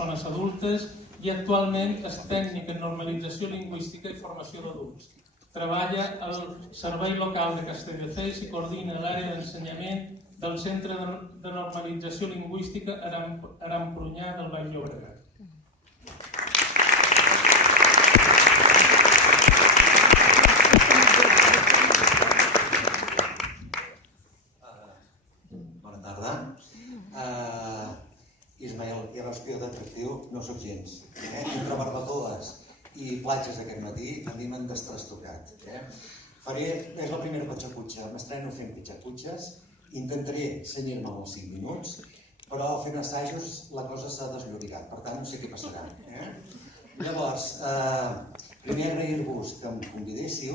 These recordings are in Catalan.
persones adultes i actualment és tècnic en normalització lingüística i formació d'adults. Treballa al Servei Local de Castelldefels i coordina l'àrea d'ensenyament del Centre de Normalització Lingüística Arampronyà del Baix Llobregat. Bona tarda. Ismael, ja veus que jo d'atractiu no soc gens. Entre barbacoes i platges aquest matí a mi m'han destrastocat. És la primera patxacutxa, m'estreno fent patxacutxes, intentaré cenyir-me amb els 5 minuts, però fent assajos la cosa s'ha desllorigat, per tant no sé què passarà. Llavors, primer agrair-vos que em convidéssiu,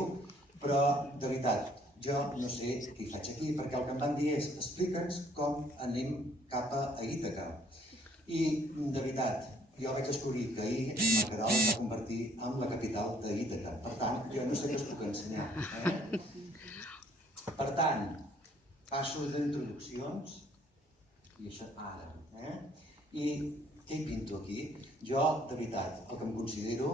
però de veritat, jo no sé què hi faig aquí, perquè el que em van dir és explica'ns com anem cap a Ítaca. I, de veritat, jo vaig descobrir que ahir Macaral es va convertir en la capital d'Ítaca. Per tant, jo no sé què us puc ensenyar. Per tant, passo d'introduccions i això ara. I què hi pinto aquí? Jo, de veritat, el que em considero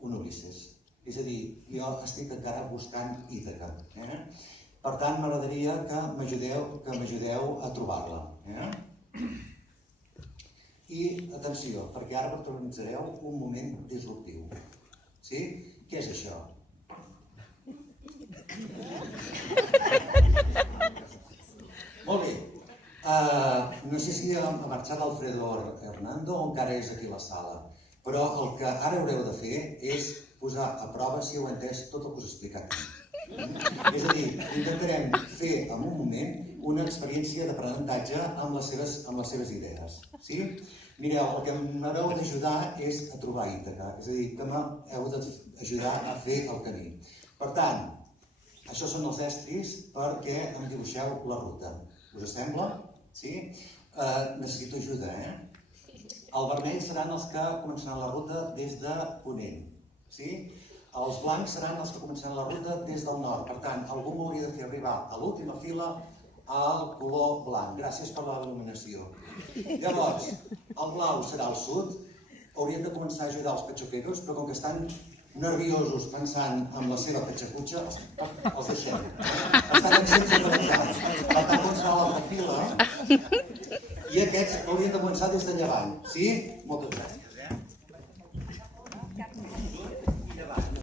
un Ulisses. És a dir, jo estic encara buscant Ítaca. Per tant, m'agradaria que m'ajudeu a trobar-la. I, atenció, perquè ara protagonitzareu un moment disruptiu. Sí? Què és això? Molt bé. No sé si ha marxat Alfredo Hernando o encara és aquí a la sala, però el que ara haureu de fer és posar a prova si heu entès tot el que us he explicat. És a dir, intentarem fer en un moment una experiència d'aprenentatge amb les seves idees. Mireu, el que m'heu d'ajudar és a trobar Ítaca, és a dir, que m'heu d'ajudar a fer el camí. Per tant, això són els estris perquè em dibuixeu la ruta. Us sembla? Sí? Necessito ajuda, El vermell seran els que començaran la ruta des de Ponent. Els blancs seran els que començaran la ruta des del nord. Per tant, algú m'hauria de fer arribar a l'última fila al color blanc. Gràcies per la il·luminació. Llavors, el blau serà al sud. Hauríem de començar a ajudar els patxoqueros, però com que estan nerviosos pensant en la seva patxacutxa, els deixem. Estan accents organitzats. Per tant, començarà l'altra fila. I aquests haurien de començar des de llevant. Sí? Moltes gràcies.